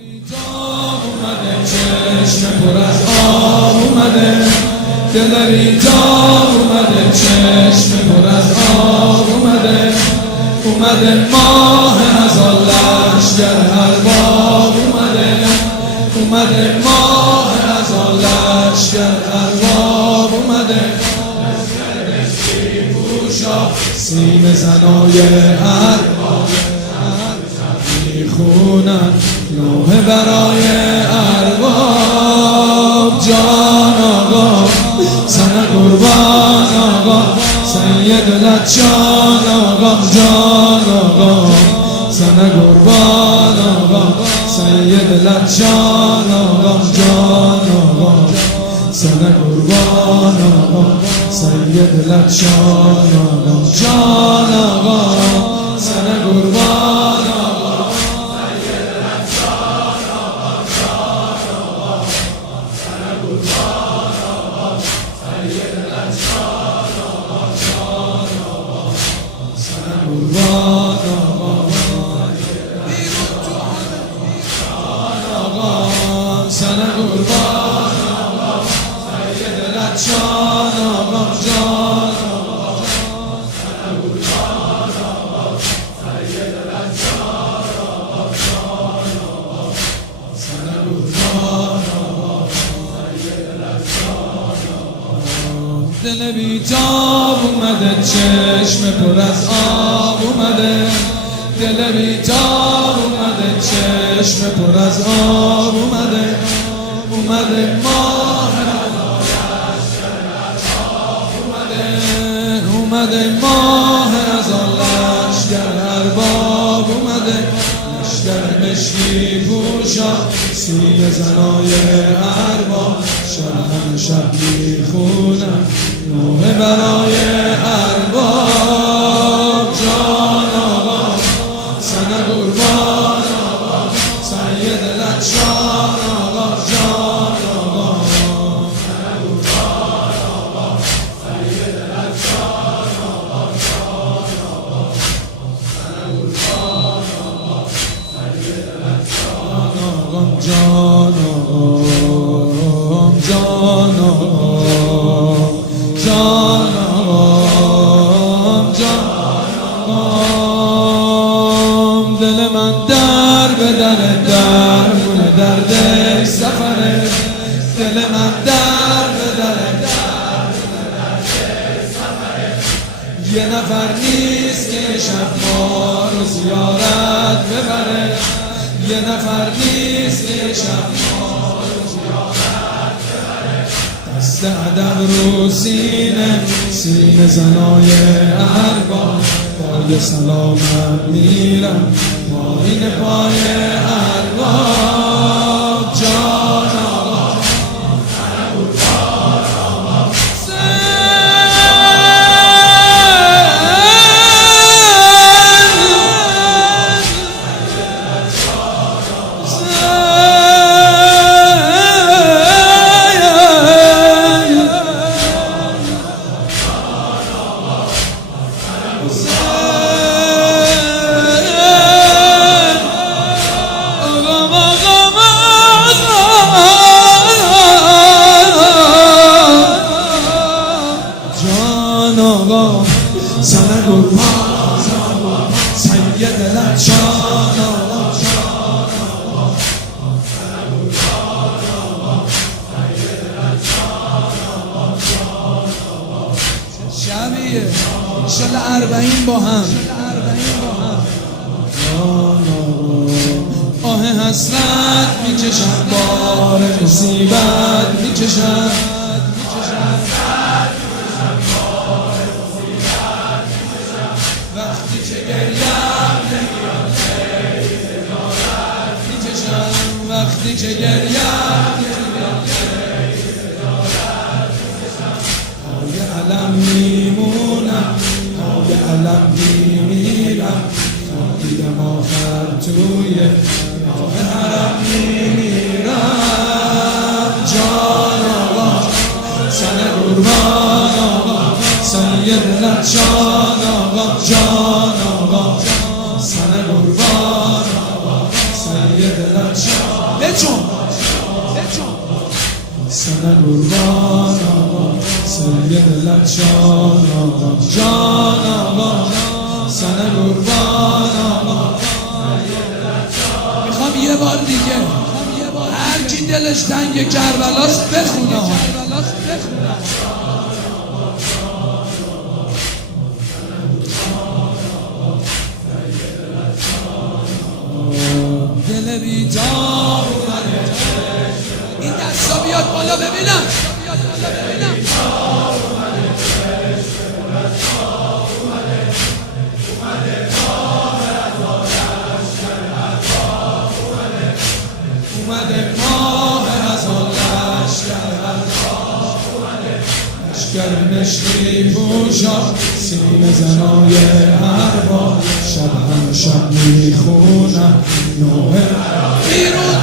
اومده چشم پر از آب اومده، دل بیتاب اومده، چشم پر از آب اومده، اومده ماه هزار لشکر ارباب اومده، اومده ماه هزار لشکر ارباب اومده، سینه زنای ارباب میخونن نوحه برای ارباب. جان آقا سن قربان آقا سید لچان آقا، جان آقا سن قربان آقا سید لچان آقا، جان آقا سن قربان آقا سید لچان آقا، جان آقا سن قربان آقا سید لچان آقا، جان آقا سن قربان آقا سید لچان آقا، جان آقا سن قربان آقا سن قربان آقا سید لچان آقا، جان آقا سن قربان آقا سید لچان آقا، جان آقا سن قربان آقا سید لچان آقا. دل بیتاب اومده چشم پر از آب اومده، دل بیتاب اومده چشم پر از آب اومده، اومده ماه اومده ماه هزار لشکر ارباب اومده، لشکر مشکی پوشا سینه زنای ارباب، شب شب میخونن نوحه برای ارباب. جان آقا سن قربان آقا سید لچان آقا، جان آقا سن قربان آقا سید لچان آقا، جان آقا سن قربان آقا سید لچان آقا، جان آقا جان آقا جان آقا جان آقا. دل من در به در مونه درد سفره، دل من در به در سفره، یه نفر نیست که شب ما رو زیارت ببره، یه نفر نیست که شب ما رو زیارت ببره، دست ادب رو سینه سینه زنای ارباب، پای سلامت میرم پایین پای ارباب. جان آقا سن قربان آقا سن قربان آقا سید لچان آقا، جان آقا سن قربان آقا سید لچان آقا، جان آقا. شبیه شل 40 با هم، جان آقا آه حسرت میکشم بار مصیبت میکشم، وقتی که گریم نمیاد سیدارت میکشم، وقتی که گریم نمیاد سیدارت میکشم، پای علم میمونم پای علم میمیرم، تا دیدم آخر توی راه حرم میمیرم. جان آقا سن قربان آقا سید لچان آقا، جان آقا سن قربان آقا سید لچان سنه قربان آقا سید لچان آقا جان آقا سنه قربان آقا. میخوام یه بار دیگه هر کی دلش تنگ کربلاست بخونه. دل بیدار اومده، این دستا بیاد بالا ببینم. اومده ماه از آلش لشکر مشکی پوشا سیم زنای ارباب شب هم شب میخونم نوه بیرون